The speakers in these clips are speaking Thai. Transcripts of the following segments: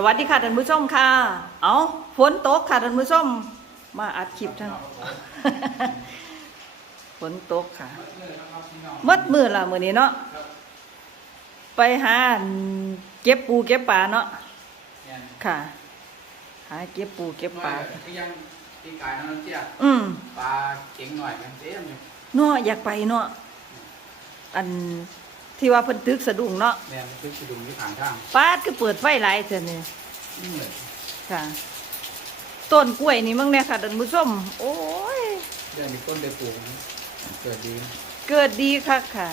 สวัสดีค่ะท่านผู้ชมค่ะ เอาฝนตกค่ะท่านผู้ชม มาอัดคลิปทั้งฝนตกค่ะมัดมือละมือนี้เนาะ ไปหาอันเก็บปูเก็บปลาเนาะเนี่ยค่ะ หาเก็บปูเก็บปลาที่ยังตีกายน้ำเตี้ยอืมปลาเก่งหน่อยกันเต็มเลยเนาะอยากไปเนาะ อัน ที่ว่าเพิ่นตึกสะดุ้งเนาะเนี่ยมันคือไปดูที่ทางทางป้าดก็เปิดไฟหลายเท่านี่นี่เลยค่ะ ต้นกล้วยนี่มั่งเนี่ยค่ะท่านผู้ชมโอ้ยเรื่องมีต้นเดือปลูกนะเกิดดีนะเกิดดีคักค่ะ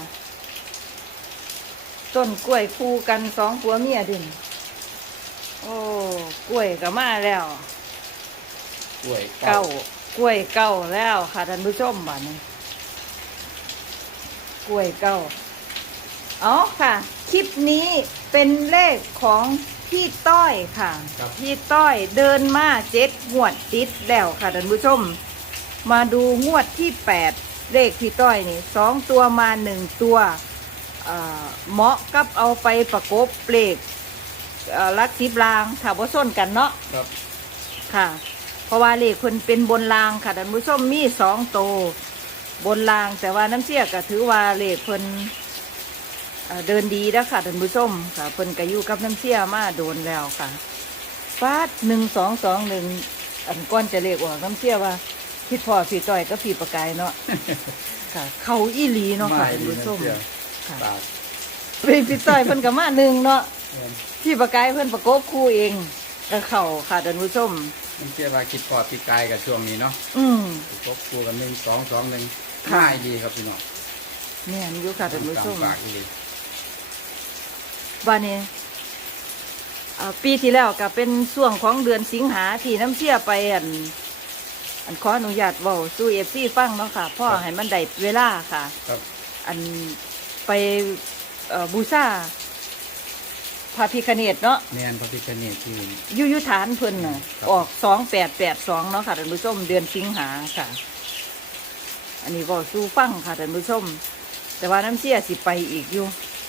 ต้นกล้วยคู่กันสองผัวเมียดินโอ้กล้วยก็มาแล้ว กล้วยเก้ากล้วยเก้าแล้วค่ะท่านผู้ชมบ้านนี้กล้วยเก้า อ๋อค่ะ คลิปนี้เป็นเลขของพี่ต้อยค่ะพี่ต้อยเดินมาเจ็ดงวดติดแล้วค่ะท่านผู้ชม มาดูงวดที่แปดเลขพี่ต้อยนี่สองตัวมาหนึ่งตัวเอ่อเหมาะกับเอาไปประกบเลขเอ่อลักสิบลางถ้าว่าส้นกันเนาะ ครับค่ะ เพราะว่าเลขคนเป็นบนรางค่ะท่านผู้ชมมีสองโตวบนรางแต่ว่าน้ำเชี่ยก็ถือว่าเลขคน เอ่อเดินดีแล้วค่ะท่านผู้ชมค่ะเพิ่นก็อยู่กับน้ำเชี่ยมาโดนแล้วค่ะฟาดหนึ่งสองสองหนึ่งอันก้อนจะเลขออกน้ำเชี่ยว่าพี่พ่อพี่ต่อยก็พี่ประกายเนาะค่ะ เขาอีหลีเนาะค่ะท่านผู้ชมเตี้ยค่ะปลาพี่พี่ต่อยเพิ่นก็มาหนึ่งเนาะเนี่ยพี่ประกายเพิ่นประกบคู่เองก็เข่าค่ะท่านผู้ชมมันเตี้ยว่าคิดพอตีกายกับช่วงนี้เนาะอืมพบคูกันหนึ่งสองสองหนึ่งค่ะง่ายดีครับพี่น้องเนี่ยอยู่ค่ะท่านผู้ชมตปากดี บ้านนี้อ่าปีที่แล้วก็เป็นช่วงของเดือนสิงหาที่น้ำเชี่ยไปอันอันขออนุญาตเว้าสู้เอฟซีฟังเนาะค่ะพ่อให้มันได้เวลาค่ะครับอันไปเอ่อบูชาพระพิคเนตเนาะแมนพระพิฆเนศที่อยุยุฐานเพิ่นน่ะครับออกสองแปดแปดสองเนาะค่ะท่านผู้ชมเดือนสิงหาค่ะ อันนี้ก็สู้ฟังค่ะท่านผู้ชมแต่ว่าน้ำเชี่ยสิไปอีกอยู่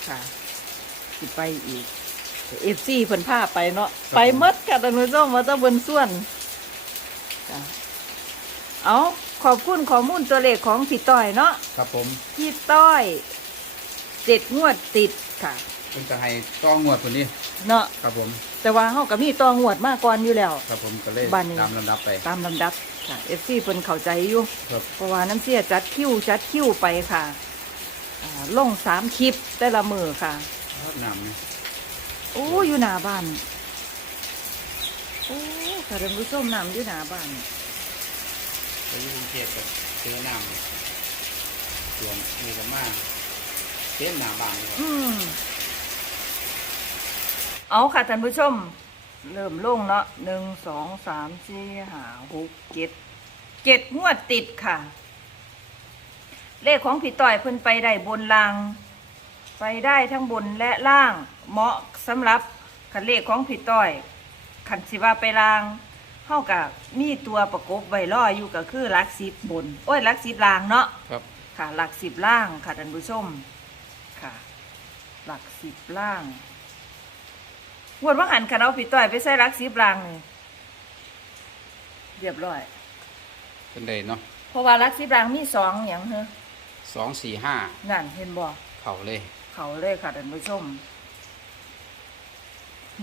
ค่ะ สิไปอีกเอฟซีเพิ่นพาไปเนาะไปหมดค่ะท่านผู้ชมมาตะบนส่วนจ้ะเอาขอบคุณข้อมูลตัวเลขของพี่ต้อยเนาะครับผมพี่ต้อยเจ็ดงวดติดค่ะ เป็นจะให้ต้องงวดคนนี้ เนาะครับผม แต่ว่าเฮาก็มีตองวดมาก่อนอยู่แล้ว ครับผมก็เลยบ้านนี้ ตามลำดับไป ตามลำดับค่ะเอฟซีเพิ่นเข้าใจอยู่ ครับ เพราะว่าน้ำเสียจัดคิวจัดคิวไปค่ะอ่าลงสามคลิปแต่ละมือค่ะ น้ำนี่โอ้อยู่หน้าบ้านโอ้ค่ะท่านผู้ชมน้ำอยู่หน้าบ้านไปอยุ่กรุงเทพกับเจอน้ำส่วนมีกันมากเต็มหน้าบ้านเลยครับอืมเอาค่ะท่านผู้ชม เริ่มลงเนาะหนึ่งสองสามสี่ห้าหกเจ็ดเจ็ดงวดติดค่ะ เลขของพี่ต่อยเพิ่นไปได้บนล่าง ไปได้ทั้งบนและล่างเหมาะสำหรับคันเลขของพี่ต้อยคันสิว่าไปล่างเท่ากับมีตัวประกบไว้ล่ออยู่ก็คือหลักสิบบน โอ้ยหลักสิบล่างเนาะครับ ค่ะหลักสิบล่างค่ะท่านผู้ชมค่ะ หลักสิบล่างงวดว่าหันคันเอาพี่ต้อยไปใส่หลักสิบล่างนี่เรียบร้อยเป็นเดเนาะเพราะว่าหลักสิบล่างมีสองอย่างเฮ้สองสี่ห้านั่นเห็นบ่เข่าเลย เขาเลยค่ะท่านผู้ชม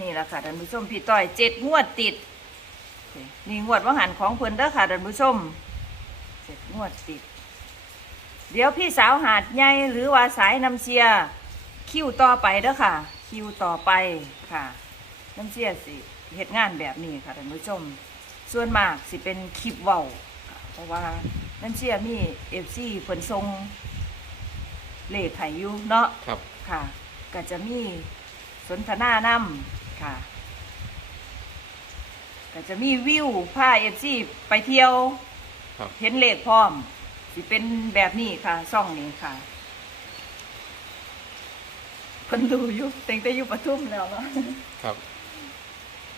นี่แหละค่ะท่านผู้ชมพี่ต้อยเจ็ดงวดติด นี่งวดว่าหันของเพิ่นเด้อค่ะท่านผู้ชมเจ็ดงวดติด เดี๋ยวพี่สาวหาดใหญ่หรือว่าสายน้ำเชียคิวต่อไปเด้อค่ะ คิวต่อไปค่ะน้ำเชียสิเหตุงานแบบนี้ค่ะท่านผู้ชม ส่วนมากสิเป็นคลิปเว้าเพราะว่าน้ำเชียมีเอฟซีเพิ่นทรง เลขไข่อยู่เนาะครับ ค่ะ ก็จะมีสนทนานำค่ะ ก็จะมีวิวผ้าเอฟซีไปเที่ยว ครับ เห็นเลขพร้อม สิเป็นแบบนี้ค่ะซ่องนี้ค่ะเพิ่นดูอยู่เต็งแต่อยู่ปทุมแล้วเนาะครับ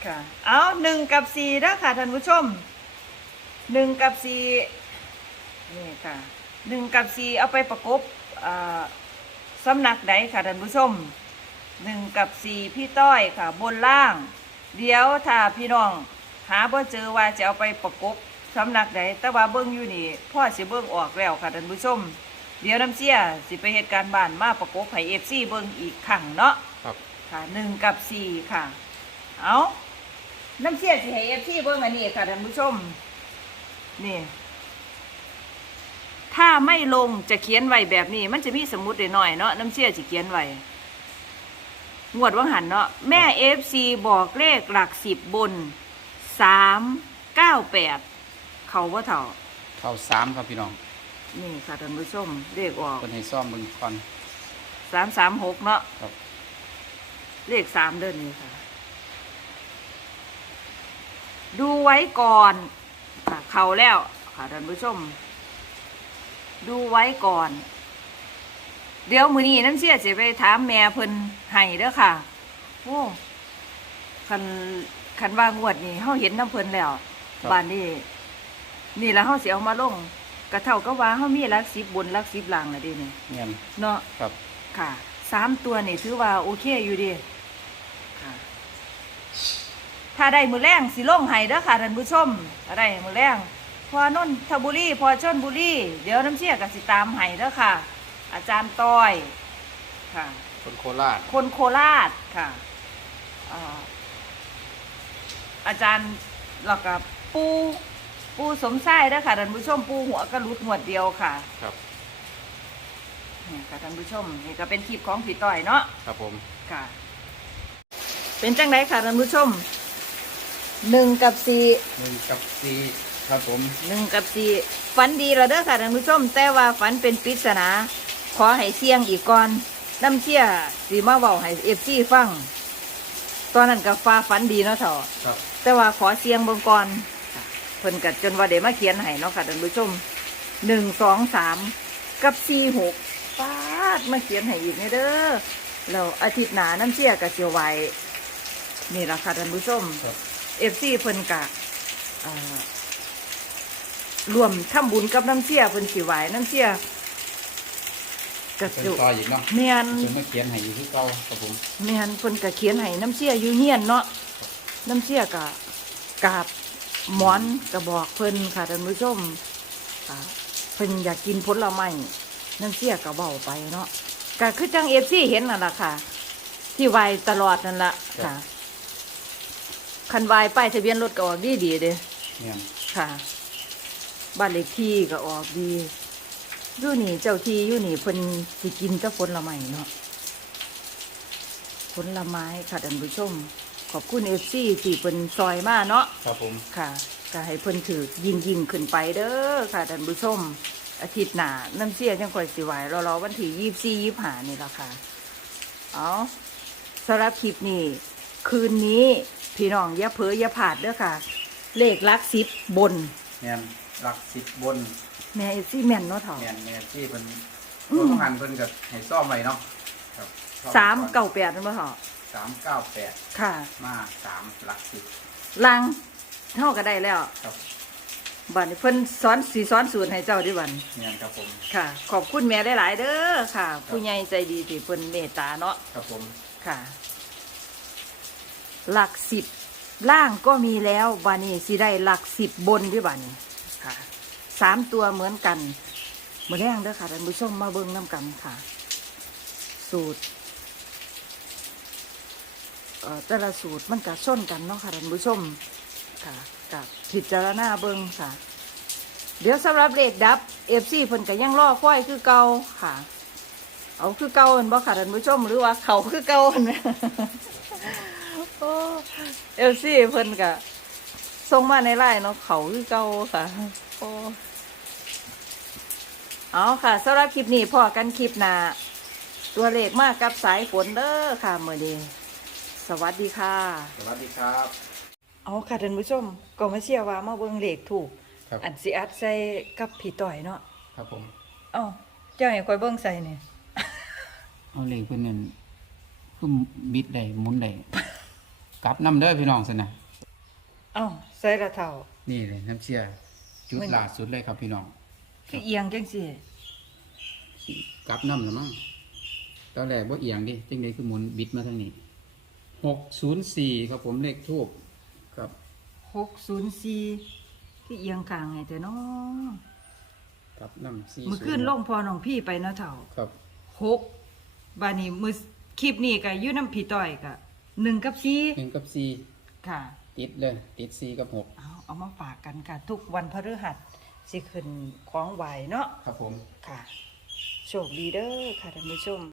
ค่ะ เอาหนึ่งกับสี่นะค่ะท่านผู้ชมหนึ่งกับสี่นี่ค่ะ หนึ่งกับสี่เอาไปประกบอ่าสำนักใดค่ะท่านผู้ชมหนึ่งกับสี่พี่ต้อยค่ะ บนล่าง เดี๋ยวถ้าพี่น้อง หาบ่เจอว่าจะเอาไปประกบสำนักใดแต่ว่าเบิ่งอยู่นี่พ่อสิเบิ่งออกแล้วค่ะท่านผู้ชม เดี๋ยวน้ำเสียสิไปเหตุการณ์บ้านมาประกบให้ FC เบิ่งอีกครั้งเนาะครับค่ะหนึ่งกับสี่ค่ะ เอาน้ำเสียสิให้ FC เบิ่งอันนี้ค่ะท่านผู้ชมนี่ ถ้าไม่ลงจะเขียนไว้แบบนี้ มันจะมีสมุดหน่อยๆเนาะน้ำเสียสิเขียนไว้งวดว่างหันเนาะแม่เอฟซีบอกเลขหลักสิบบนสามเก้าแปดเขาว่าเถ่าเข้าสามครับพี่น้องนี่ค่ะท่านผู้ชมเลขออกคนให้ซ่อมเบิ่งก่อนสามสามหกเนาะครับเลขสามเดินนี่ค่ะ ดูไว้ก่อนค่ะเขาแล้วค่ะท่านผู้ชม ดูไว้ก่อน เดี๋ยวมือนี้น้ำเสียจะไปถามแม่เพิ่นให้เด้อค่ะ โอ้คันคันว่างวดนี้เฮาเห็นน้ำเพิ่นแล้วครับ บ้านนี้นี่แล้วเฮาสิเอามาลงกระเท่าก็ว่าเฮามีหลักสิบบนหลักสิบล่างแล้วเดินี่เงียนเนาะ ครับค่ะสามตัวนี่ถือว่าโอเคอยู่ดีค่ะ ถ้าได้มือแรงสิลงให้เด้อค่ะท่านผู้ชมถ้าได้มือแรง พอนนทบุรีพอชนบุรีเดี๋ยวน้ำเชี่ยกับสิตามให้เด้อค่ะ อาจารย์ต้อยค่ะ คนโคราชคนโคราชค่ะอ่าอาจารย์แล้วก็ปูปูสมไส้เด้อค่ะท่านผู้ชมปูหัวกระลุดหวดเดียวค่ะครับนี่ค่ะท่านผู้ชมนี่ก็เป็นคลิปของผีต่อยเนาะครับผมค่ะ เป็นจังไดค่ะท่านผู้ชมหนึ่งกับสี่หนึ่งกับสี่ ครับผมหนึ่งกับสี่ฝันดีแล้วเด้อค่ะท่านผู้ชม แต่ว่าฝันเป็นปริศนา ขอให้เสี่ยงอีกก่อนน้ำเชี่ยสีมาเบาให้เอฟซีฟัง ตอนนั้นกับฟ้าฝันดีเนาะเถอะครับแต่ว่าขอเสียงเบิ่งก่อนเพิ่นกัดจนว่าเดี๋ยวมาเขียนให้เนาะค่ะท่านผู้ชมหนึ่งสองสามกับสี่หกปาดมาเขียนให้อีกเนี่ยเด้อแล้วอาทิตย์หน้าน้ำเชี่ยกับเจียวไว้นี่ละค่ะท่านผู้ชมครับเอฟซีเพิ่นกะเอ่อ รวมทำบุญกับน้ำเชี่ยเพิ่นสิไหวน้ำเชี่ยกระเป็นจุต่ออีกเนาะเมียนเพิ่นมาเขียนให้อยู่ที่เก่าครับผมแม่นเพิ่นก็เขียนให้น้ำเชี่ยอยู่เฮียนเนาะน้ำเชี่ยก็กราบหมอนก็บอกเพิ่นค่ะท่านผู้ชมอ่าเพิ่นอยากกินผลไม้น้ำเชี่ยก็เบาไปเนาะก็คือจังเอฟซีเห็นนั่นล่ะค่ะ ที่ไหวตลอดนั่นล่ะค่ะคันไหวป้ายทะเบียนรถก็ออกดีดีๆเด้เงียนค่ะ บ้านเลขที่ก็ออกดีอยู่นี่เจ้าที่อยู่นี่เพิ่นสิกินแต่ผลไม้เนาะผลไม้ค่ะท่านผู้ชม ขอบคุณเอฟซีที่เพิ่นซอยมาเนาะครับผมค่ะก็ให้เพิ่นถือยิงยิงขึ้นไปเด้อค่ะท่านผู้ชม อาทิตย์หน้าน้ำเสียจังค่อยสิไหวรอรอวันที่ยี่สี่ยี่ห้านี่ละค่ะเอาสำหรับคลิปนี้ คืนนี้ พี่น้องอย่าเผลออย่าผาดเด้อค่ะ เลขหลักสิบบนเงียน หลักสิบบนแม่เอฟซีแม่นเนาะเถ่าเงียนเงียนที่เพิ่นอืรมถหันเพิ่นกับให้ซ่อมไว้เนาะครับซ่อสามไว้อนเก้าแปดนั่นบ่เถ่าสามเก้าแปดค่ะ มาสามหลักสิบลังเท่าก็ได้แล้ว ครับบัดนี้เพิ่นสอนสีสอนสูตรให้เจ้าดิบันเงียนครับผมค่ะ ขอบคุณแม่หลายๆเด้อค่ะ ผู้ใหญ่ใจดีที่เพิ่นเมตตาเนาะครับผมค่ะ หลักสิบล่างก็มีแล้วบานี้สิได้หลักสิบบนดิบัดนี้ค่ะ สามตัวเหมือนกันมือแรงเด้อค่ะท่านผู้ชมมาเบิ่งน้ำกันค่ะ สูตรเอ่อแต่ละสูตรมันก็ส้นกันเนาะค่ะท่านผู้ชมค่ะกับพิจารณาเบิ่งค่ะ เดี๋ยวสำหรับเลขดับเอฟซีเพิ่นก็ยังรอค่อยคือเก่าค่ะ เอาคือเก่าเห็นบ่ค่ะท่านผู้ชมหรือว่าเขาคือเก่าเนไหมโอ้เอฟซีเพิ่นก็ส่งมาในไลน์เนาะเขาคือเก่าค่ะ โอ้เอาค่ะสำหรับคลิปนี้พอกันคลิปหน้าตัวเลขมากกับสายฝนเด้อค่ะเมื่อดีสวัสดีค่ะ สวัสดีครับ เอาค่ะท่านผู้ชมก็มาเชื่อว่ามาเบิ่งเลขถูก ครับอันสิอัดใส่กับผีต่อยเนาะครับผมเอ้าเจ้าให้คอยเบิ่งใส่นี่เอาเลขเพิ่นนั่นคือบิดได้หมุนได้ กลับนำเด้อพี่น้องซั่นน่ะเอ้าใส่ละเท่า นี่เลยน้ำเชื่อ จุดมันล่าสุดเลยครับพี่น้องคือเอียงจังซี่กลับน้ำหรือมั้งตอนแรกว่าเอียงดิจังไดคือหมุนบิดมาทางนี้หหกศูนย์สี่ครับผมเลขทูบครับหกศูนย์สี่ที่เอียงกลางไงแต่เนาะครับน้ำสี่มือขึ้นลงพอน้องพี่ไปเนาะเถ่าครับหกบานี้มือคลิปนี้ก็อยู่น้ำพี่ต่อยก็หนึ่งกับสี่หนึ่งกับสี่ค่ะ ติดเลย ติดสี่กับหกเอา เอามาฝากกันค่ะ ทุกวันพฤหัสสิขึ้นของไหวเนาะครับผม ค่ะ โชคดีเด้อค่ะท่านผู้ชม